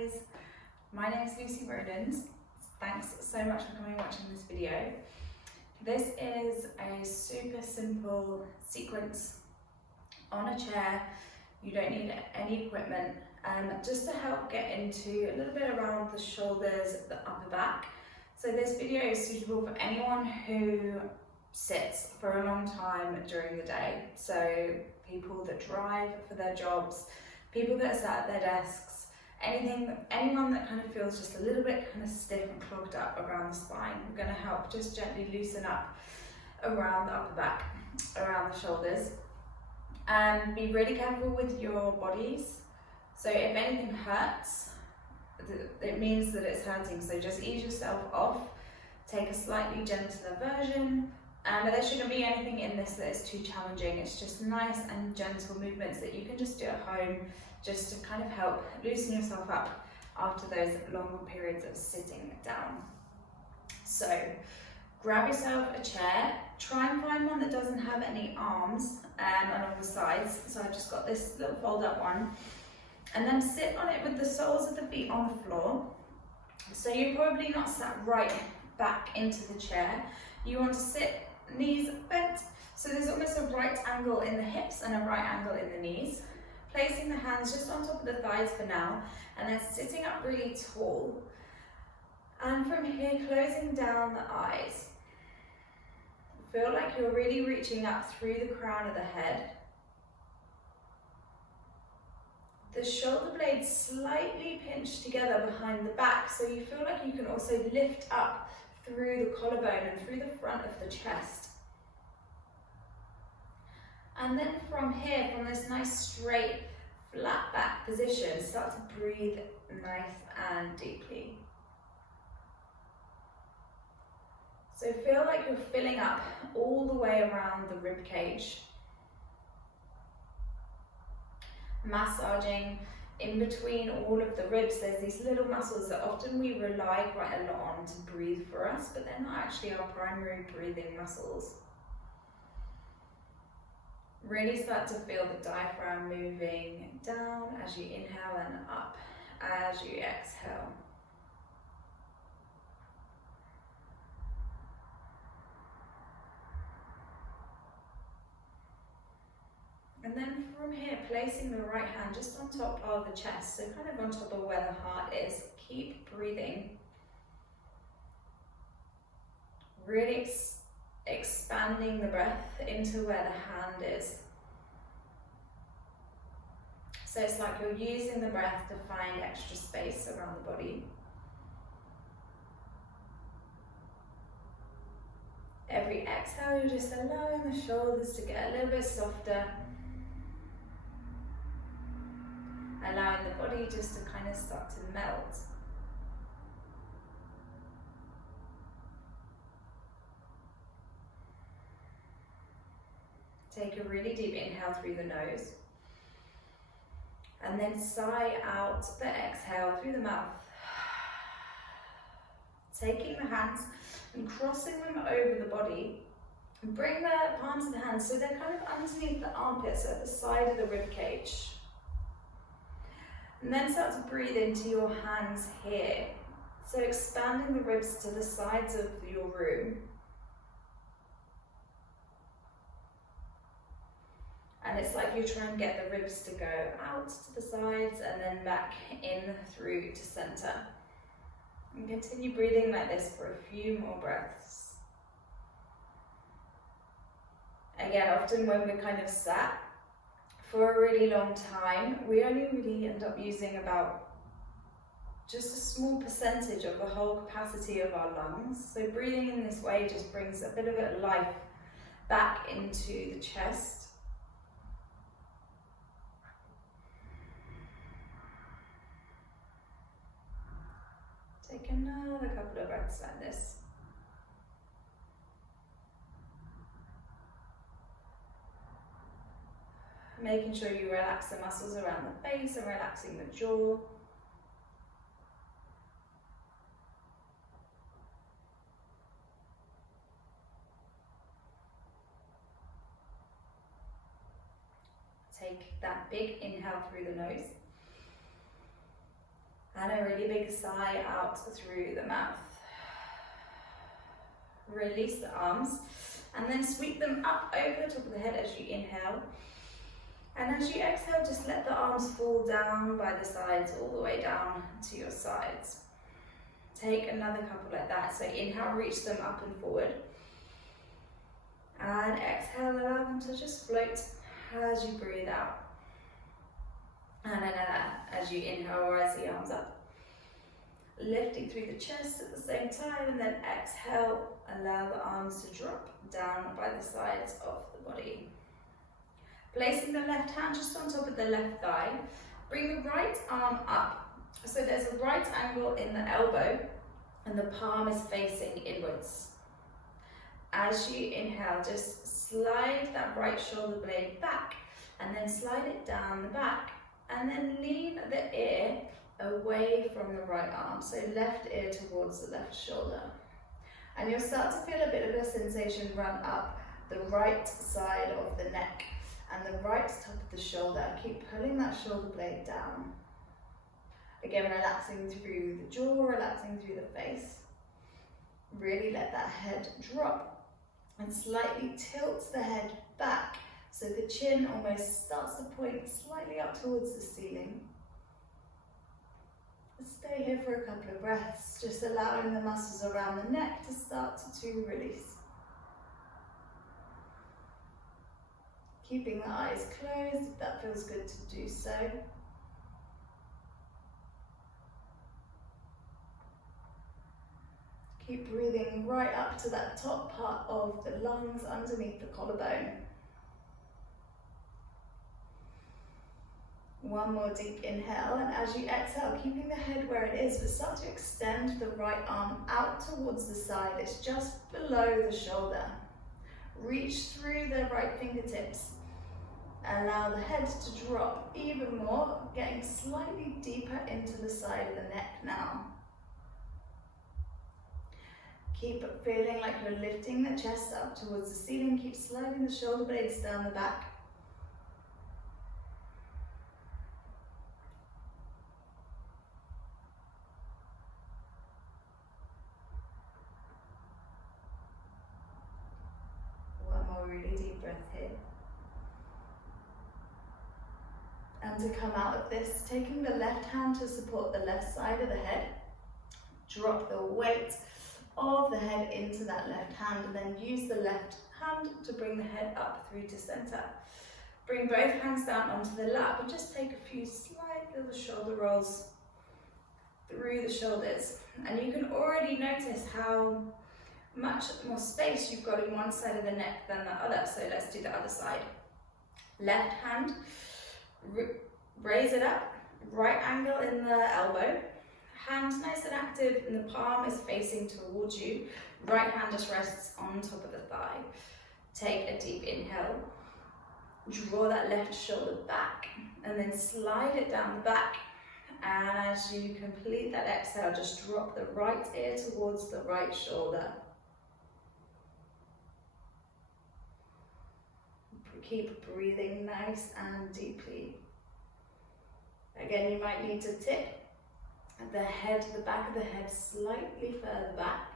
guys, my name is Lucy Rowland. Thanks so much for coming and watching this video. This is a super simple sequence on a chair. You don't need any equipment, just to help get into a little bit around the shoulders, the upper back. So this video is suitable for anyone who sits for a long time during the day. So people that drive for their jobs, people that are sat at their desks, anyone that kind of feels just a little bit kind of stiff and clogged up around the spine. We're going to help just gently loosen up around the upper back, around the shoulders. And be really careful with your bodies. So if anything hurts, it means that it's hurting. So just ease yourself off, take a slightly gentler version. But there shouldn't be anything in this that is too challenging. It's just nice and gentle movements that you can just do at home, just to kind of help loosen yourself up after those longer periods of sitting down. So grab yourself a chair, try and find one that doesn't have any arms along the sides. So I've just got this little fold up one, and then sit on it with the soles of the feet on the floor. So you're probably not sat right back into the chair. You want to sit knees bent, so there's almost a right angle in the hips and a right angle in the knees. Placing the hands just on top of the thighs for now, and then sitting up really tall. And from here, closing down the eyes. Feel like you're really reaching up through the crown of the head. The shoulder blades slightly pinched together behind the back, so you feel like you can also lift up through the collarbone and through the front of the chest. And then from here, from this nice straight flat back position, start to breathe nice and deeply. So feel like you're filling up all the way around the rib cage. Massaging in between all of the ribs. There's these little muscles that often we rely quite a lot on to breathe for us, but they're not actually our primary breathing muscles. Really start to feel the diaphragm moving down as you inhale and up as you exhale. And then from here, placing the right hand just on top of the chest, so kind of on top of where the heart is. Keep breathing. Really expanding the breath into where the hand is. So it's like you're using the breath to find extra space around the body. Every exhale, you're just allowing the shoulders to get a little bit softer. Allowing the body just to kind of start to melt. Take a really deep inhale through the nose. And then sigh out the exhale through the mouth. Taking the hands and crossing them over the body. And bring the palms of the hands so they're kind of underneath the armpits at the side of the rib cage. And then start to breathe into your hands here. So expanding the ribs to the sides of your room. And it's like you're trying to get the ribs to go out to the sides and then back in through to center. And continue breathing like this for a few more breaths. Again, often when we're kind of sat for a really long time, we only really end up using about just a small percentage of the whole capacity of our lungs. So breathing in this way just brings a bit of life back into the chest. Take another couple of breaths like this. Making sure you relax the muscles around the face and relaxing the jaw. Take that big inhale through the nose. And a really big sigh out through the mouth. Release the arms and then sweep them up over the top of the head as you inhale. And as you exhale, just let the arms fall down by the sides, all the way down to your sides. Take another couple like that. So inhale, reach them up and forward. And exhale, allow them to just float as you breathe out. And then as you inhale, rise the arms up. Lifting through the chest at the same time, and then exhale, allow the arms to drop down by the sides of the body. Placing the left hand just on top of the left thigh, bring the right arm up. So there's a right angle in the elbow, and the palm is facing inwards. As you inhale, just slide that right shoulder blade back, and then slide it down the back, and then lean the ear away from the right arm, so left ear towards the left shoulder. And you'll start to feel a bit of a sensation run up the right side of the neck and the right top of the shoulder. Keep pulling that shoulder blade down. Again, relaxing through the jaw, relaxing through the face. Really let that head drop and slightly tilt the head back so the chin almost starts to point slightly up towards the ceiling. Stay here for a couple of breaths, just allowing the muscles around the neck to start to release. Keeping the eyes closed if that feels good to do so. Keep breathing right up to that top part of the lungs underneath the collarbone. One more deep inhale, and as you exhale, keeping the head where it is, but start to extend the right arm out towards the side. It's just below the shoulder. Reach through the right fingertips. Allow the head to drop even more, getting slightly deeper into the side of the neck now. Keep feeling like you're lifting the chest up towards the ceiling. Keep sliding the shoulder blades down the back. Really deep breath here. And to come out of this, taking the left hand to support the left side of the head, drop the weight of the head into that left hand, and then use the left hand to bring the head up through to center. Bring both hands down onto the lap and just take a few slight little shoulder rolls through the shoulders. And you can already notice how much more space you've got in one side of the neck than the other. So let's do the other side. Left hand, raise it up, right angle in the elbow, hand nice and active, and the palm is facing towards you. Right hand just rests on top of the thigh. Take a deep inhale, draw that left shoulder back, and then slide it down the back. And as you complete that exhale, just drop the right ear towards the right shoulder. Keep breathing nice and deeply. Again, you might need to tip the head, the back of the head slightly further back.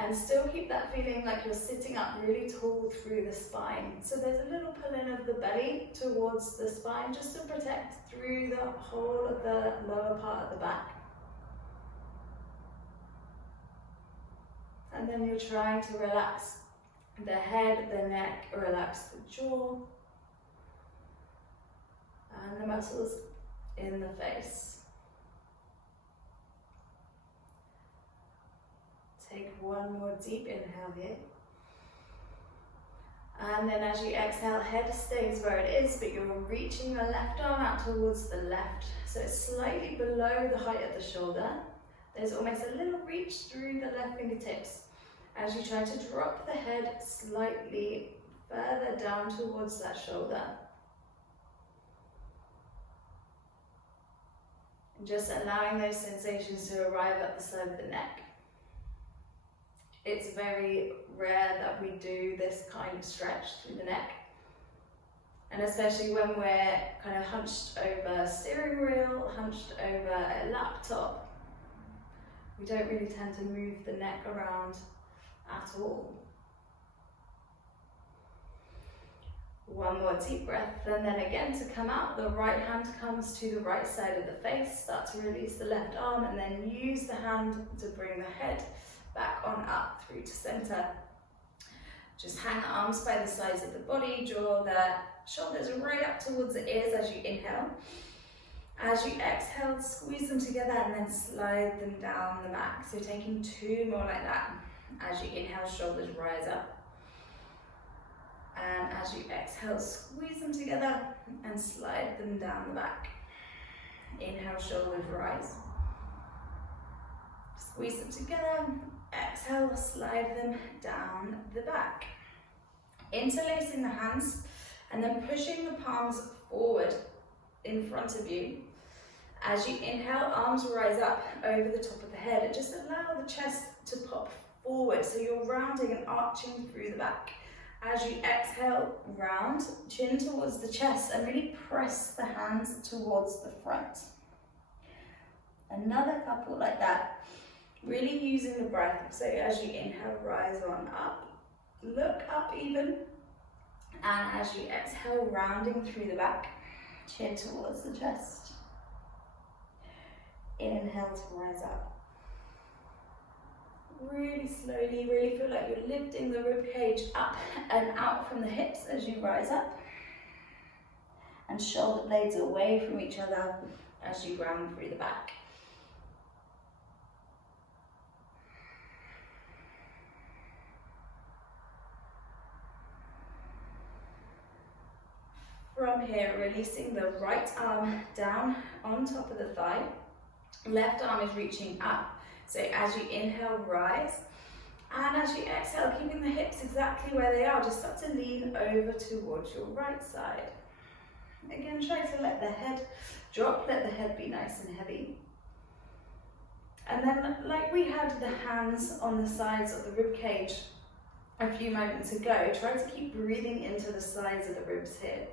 And still keep that feeling like you're sitting up really tall through the spine. So there's a little pull in of the belly towards the spine just to protect through the whole of the lower part of the back. And then you're trying to relax the head, the neck, relax the jaw, and the muscles in the face. Take one more deep inhale here. And then as you exhale, head stays where it is, but you're reaching your left arm out towards the left. So it's slightly below the height of the shoulder. There's almost a little reach through the left fingertips as you try to drop the head slightly further down towards that shoulder. And just allowing those sensations to arrive at the side of the neck. It's very rare that we do this kind of stretch through the neck. And especially when we're kind of hunched over a steering wheel, hunched over a laptop, we don't really tend to move the neck around at all. One more deep breath, and then again to come out, the right hand comes to the right side of the face. Start to release the left arm, and then use the hand to bring the head back on up through to center. Just hang the arms by the sides of the body, draw the shoulders right up towards the ears as you inhale. As you exhale, squeeze them together and then slide them down the back. So taking 2 more like that. As you inhale, shoulders rise up. And as you exhale, squeeze them together and slide them down the back. Inhale, shoulders rise. Squeeze them together. Exhale, slide them down the back. Interlacing the hands and then pushing the palms forward in front of you. As you inhale, arms rise up over the top of the head and just allow the chest to pop forward so you're rounding and arching through the back. As you exhale, round, chin towards the chest and really press the hands towards the front. Another couple like that, really using the breath. So as you inhale, rise on up, look up even, and as you exhale, rounding through the back, chin towards the chest. Inhale to rise up. Really slowly, really feel like you're lifting the rib cage up and out from the hips as you rise up. And shoulder blades away from each other as you round through the back. From here, releasing the right arm down on top of the thigh. Left arm is reaching up. So as you inhale, rise. And as you exhale, keeping the hips exactly where they are, just start to lean over towards your right side. Again, try to let the head drop, let the head be nice and heavy. And then, like we had the hands on the sides of the rib cage a few moments ago, try to keep breathing into the sides of the ribs here.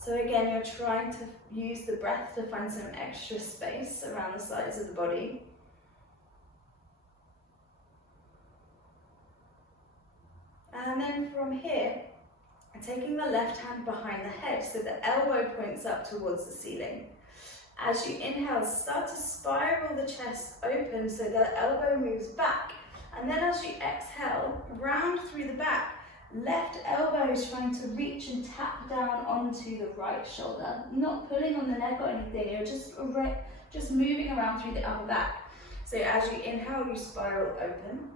So again, you're trying to use the breath to find some extra space around the sides of the body. And then from here, taking the left hand behind the head so the elbow points up towards the ceiling. As you inhale, start to spiral the chest open so the elbow moves back. And then as you exhale, round through the back. Left elbow is trying to reach and tap down onto the right shoulder. Not pulling on the neck or anything, you're just moving around through the upper back. So as you inhale, you spiral open.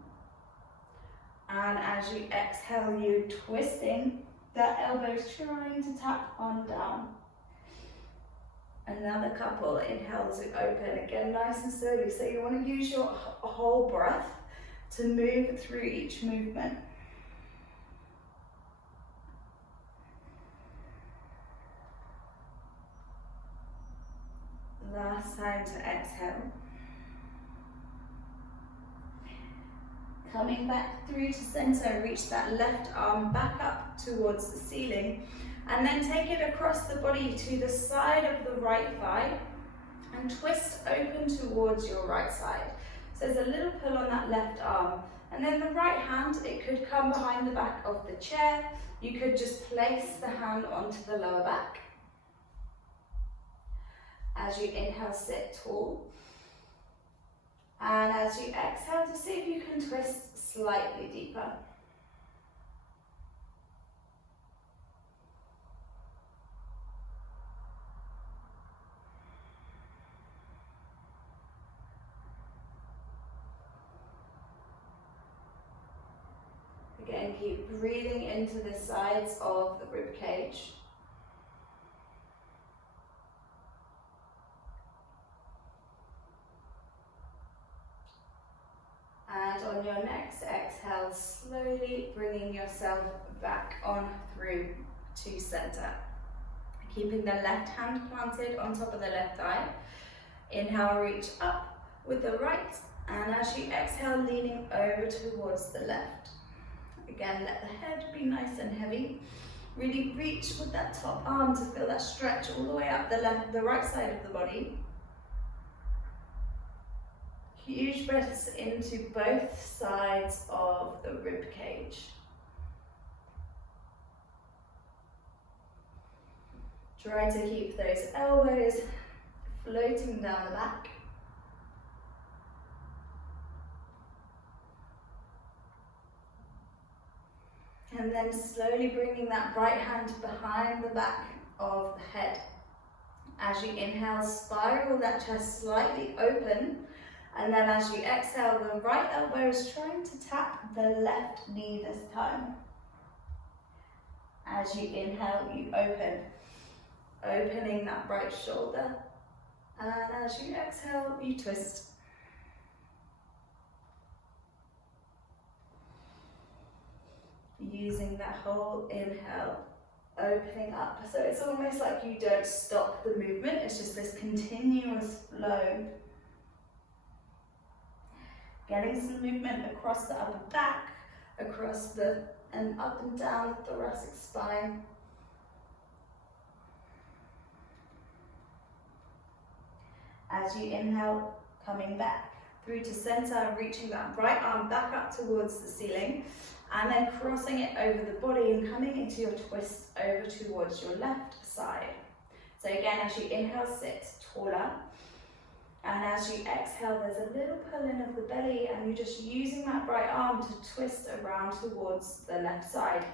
And as you exhale, you're twisting. That elbow is trying to tap on down. Another couple, inhale to open. Again, nice and slowly. So you want to use your whole breath to move through each movement. Last time to exhale. Coming back through to center, reach that left arm back up towards the ceiling and then take it across the body to the side of the right thigh and twist open towards your right side. So there's a little pull on that left arm and then the right hand, it could come behind the back of the chair. You could just place the hand onto the lower back. As you inhale, sit tall. And as you exhale, to see if you can twist slightly deeper. Again, keep breathing into the sides of the rib cage. And on your next exhale, slowly bringing yourself back on through to center. Keeping the left hand planted on top of the left thigh. Inhale, reach up with the right. And as you exhale, leaning over towards the left. Again, let the head be nice and heavy. Really reach with that top arm to feel that stretch all the way up the right side of the body. Huge breaths into both sides of the rib cage. Try to keep those elbows floating down the back. And then slowly bringing that right hand behind the back of the head. As you inhale, spiral that chest slightly open. And then as you exhale, the right elbow is trying to tap the left knee this time. As you inhale, you open. Opening that right shoulder. And as you exhale, you twist. Using that whole inhale, opening up. So it's almost like you don't stop the movement, it's just this continuous flow. Getting some movement across the upper back, across and up and down the thoracic spine. As you inhale, coming back through to center, reaching that right arm back up towards the ceiling. And then crossing it over the body and coming into your twist over towards your left side. So again, as you inhale, sit taller. And as you exhale, there's a little pull in of the belly and you're just using that right arm to twist around towards the left side.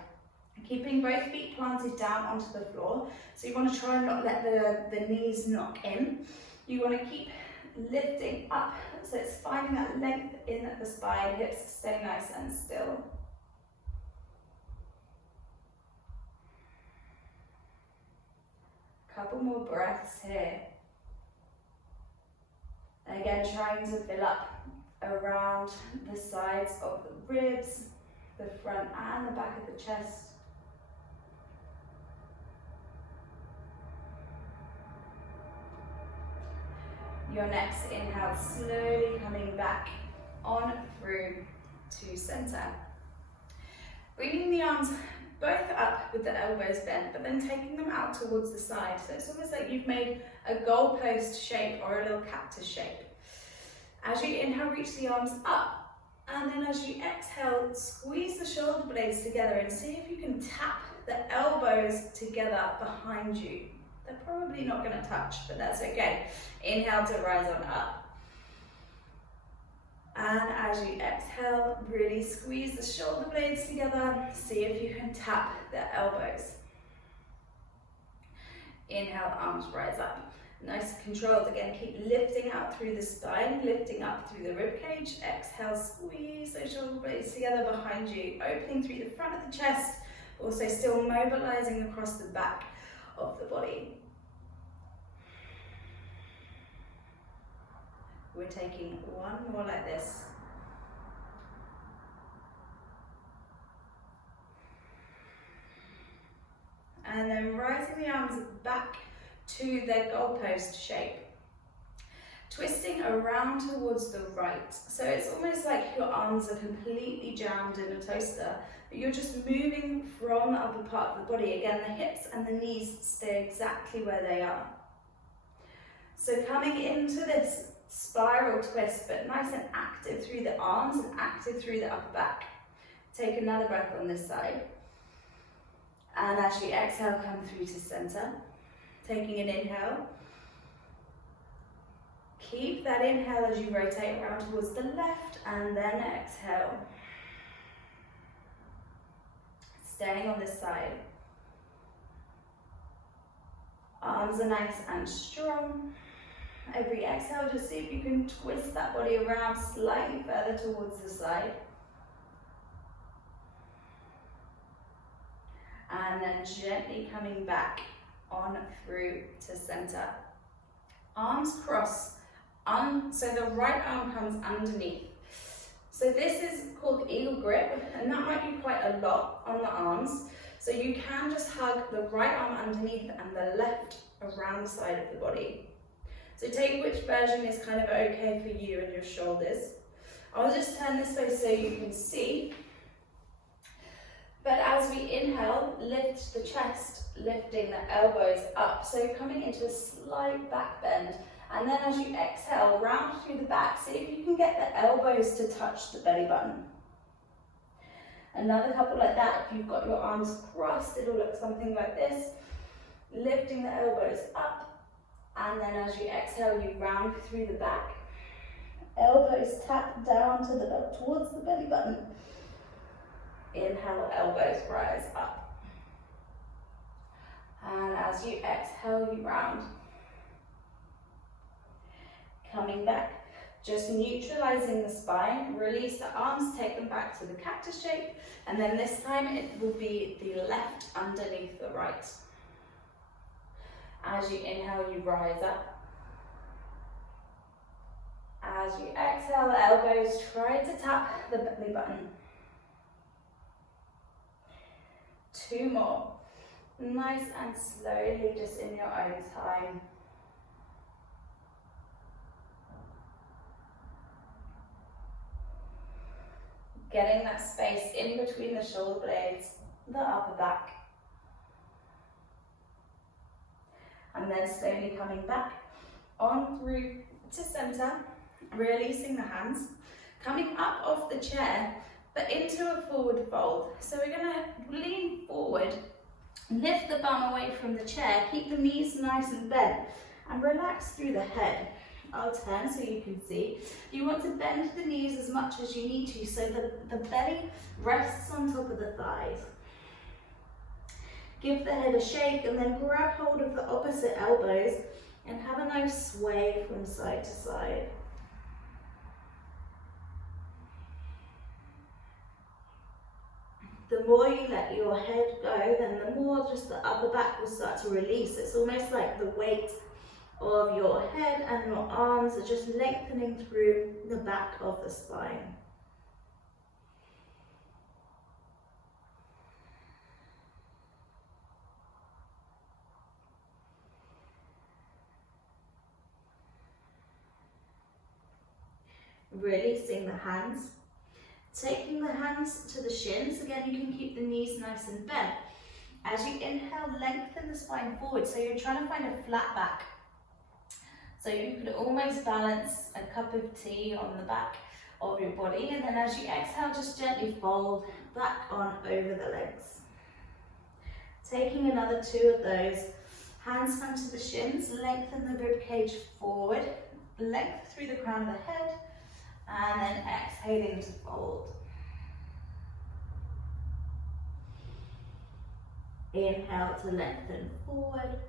Keeping both feet planted down onto the floor. So you want to try and not let the knees knock in. You want to keep lifting up. So it's finding that length in the spine, hips stay nice and still. Couple more breaths here. Again, trying to fill up around the sides of the ribs, the front and the back of the chest. Your next inhale, slowly coming back on through to center. Bringing the arms both up with the elbows bent, but then taking them out towards the side. So it's almost like you've made a goalpost shape or a little cactus shape. As you inhale, reach the arms up. And then as you exhale, squeeze the shoulder blades together and see if you can tap the elbows together behind you. They're probably not going to touch, but that's okay. Inhale to rise on up. And as you exhale, really squeeze the shoulder blades together. See if you can tap the elbows. Inhale, arms rise up. Nice and controlled. Again, keep lifting out through the spine, lifting up through the rib cage. Exhale, squeeze those shoulder blades together behind you, opening through the front of the chest. Also still mobilizing across the back of the body. We're taking one more like this. And then rising the arms back to their goalpost shape. Twisting around towards the right. So it's almost like your arms are completely jammed in a toaster, but you're just moving from the upper part of the body. Again, the hips and the knees stay exactly where they are. So coming into this spiral twist, but nice and active through the arms and active through the upper back. Take another breath on this side. And as you exhale, come through to center. Taking an inhale. Keep that inhale as you rotate around towards the left and then exhale. Staying on this side. Arms are nice and strong. Every exhale, just see if you can twist that body around slightly further towards the side. And then gently coming back on through to center. Arms cross, so the right arm comes underneath. So this is called eagle grip, and that might be quite a lot on the arms. So you can just hug the right arm underneath and the left around the side of the body. So take which version is kind of okay for you and your shoulders. I'll just turn this way so you can see. But as we inhale, lift the chest, lifting the elbows up. So coming into a slight back bend. And then as you exhale, round through the back. See if you can get the elbows to touch the belly button. Another couple like that. If you've got your arms crossed, it'll look something like this. Lifting the elbows up. And then as you exhale, you round through the back. Elbows tap down towards the belly button. Inhale, elbows rise up. And as you exhale, you round. Coming back, just neutralizing the spine. Release the arms, take them back to the cactus shape. And then this time it will be the left underneath the right. As you inhale, you rise up. As you exhale, the elbows try to tap the belly button. 2 more. Nice and slowly, just in your own time. Getting that space in between the shoulder blades, the upper back. And then slowly coming back on through to center, releasing the hands, coming up off the chair, but into a forward fold. So we're gonna lean forward, lift the bum away from the chair, keep the knees nice and bent, and relax through the head. I'll turn so you can see. You want to bend the knees as much as you need to so that the belly rests on top of the thighs. Give the head a shake and then grab hold of the opposite elbows and have a nice sway from side to side. The more you let your head go, then the more just the upper back will start to release. It's almost like the weight of your head and your arms are just lengthening through the back of the spine. Releasing the hands. Taking the hands to the shins. Again, you can keep the knees nice and bent. As you inhale, lengthen the spine forward. So you're trying to find a flat back. So you could almost balance a cup of tea on the back of your body. And then as you exhale, just gently fold back on over the legs. Taking another 2 of those. Hands come to the shins. Lengthen the rib cage forward. Length through the crown of the head. And then exhaling to fold. Inhale to lengthen forward.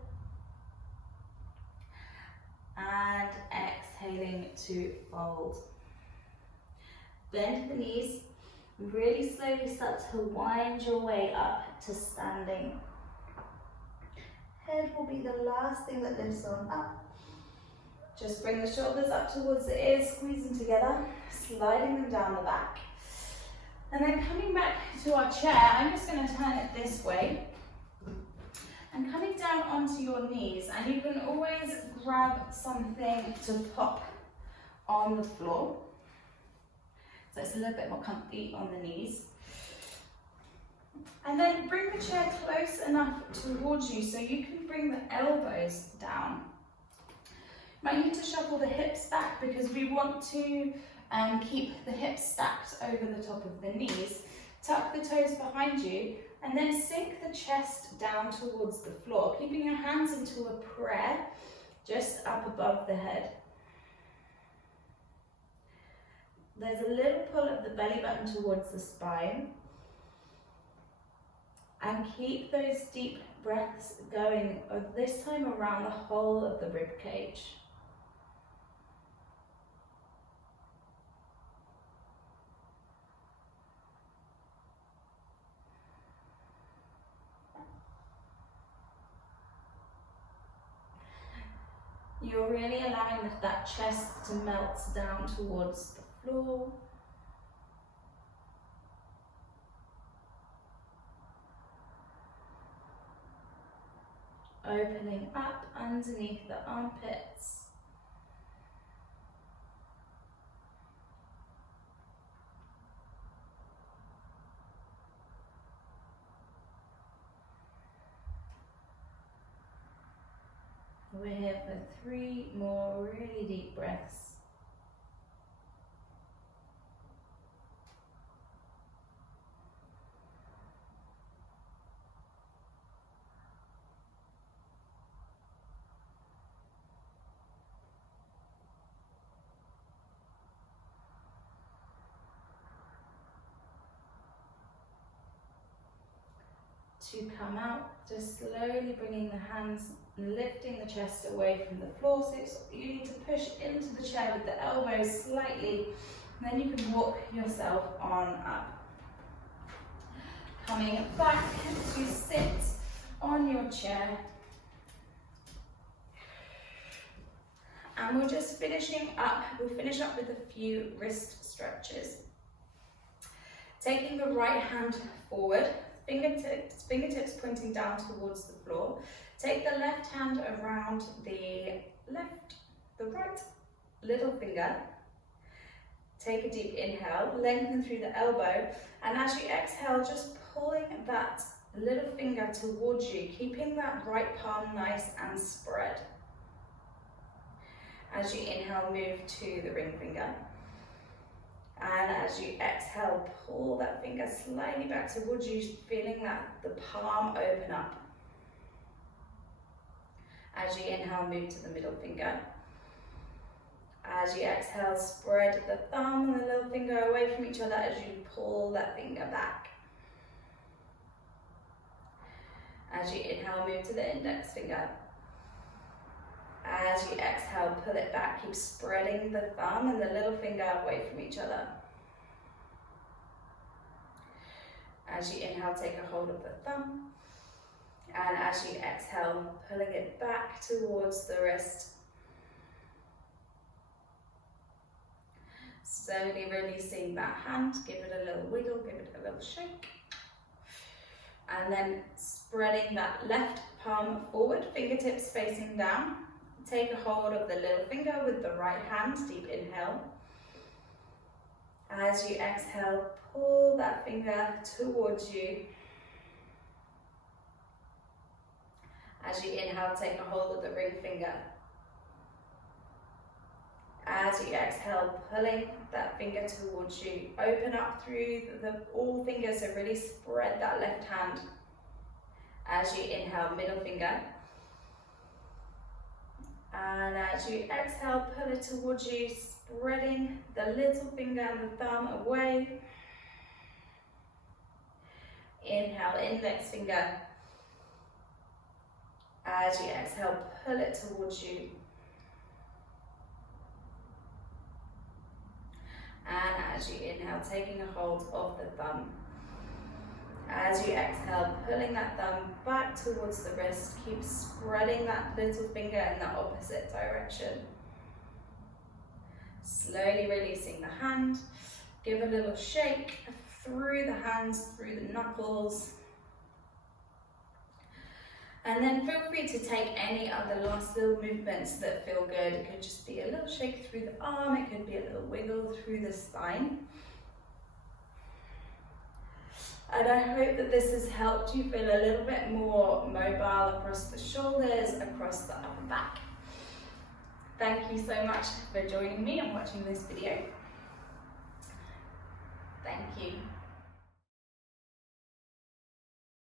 And exhaling to fold. Bend the knees. Really slowly start to wind your way up to standing. Head will be the last thing that lifts on up. Just bring the shoulders up towards the ears, squeezing together, sliding them down the back. And then coming back to our chair, I'm just going to turn it this way. And coming down onto your knees, and you can always grab something to pop on the floor. So it's a little bit more comfy on the knees. And then bring the chair close enough towards you so you can bring the elbows down. Might need to shuffle the hips back because we want to keep the hips stacked over the top of the knees. Tuck the toes behind you and then sink the chest down towards the floor, keeping your hands into a prayer just up above the head. There's a little pull of the belly button towards the spine. And keep those deep breaths going, this time around the whole of the rib cage. You're really allowing that chest to melt down towards the floor. Opening up underneath the armpits. We're here for 3 more really deep breaths. To come out, just slowly bringing the hands and lifting the chest away from the floor. So you need to push into the chair with the elbows slightly, and then you can walk yourself on up. Coming back to sit on your chair. And we're just finishing up. We'll finish up with a few wrist stretches. Taking the right hand forward, fingertips pointing down towards the floor. Take the left hand around the right little finger. Take a deep inhale, lengthen through the elbow, and as you exhale, just pulling that little finger towards you, keeping that right palm nice and spread. As you inhale, move to the ring finger. And as you exhale, pull that finger slightly back towards you, feeling that the palm open up. As you inhale, move to the middle finger. As you exhale, spread the thumb and the little finger away from each other as you pull that finger back. As you inhale, move to the index finger. As you exhale, pull it back, keep spreading the thumb and the little finger away from each other. As you inhale, take a hold of the thumb. And as you exhale, pulling it back towards the wrist. Slowly releasing that hand, give it a little wiggle, give it a little shake. And then spreading that left palm forward, fingertips facing down. Take a hold of the little finger with the right hand, deep inhale. As you exhale, pull that finger towards you. As you inhale, take a hold of the ring finger. As you exhale, pulling that finger towards you. Open up through all fingers, so really spread that left hand. As you inhale, middle finger. And as you exhale, pull it towards you, spreading the little finger and the thumb away. Inhale, index finger. As you exhale, pull it towards you. And as you inhale, taking a hold of the thumb. As you exhale, pulling that thumb back towards the wrist, keep spreading that little finger in the opposite direction. Slowly releasing the hand, give a little shake through the hands, through the knuckles. And then feel free to take any other last little movements that feel good. It could just be a little shake through the arm, it could be a little wiggle through the spine. And I hope that this has helped you feel a little bit more mobile across the shoulders, across the upper back. Thank you so much for joining me and watching this video. Thank you.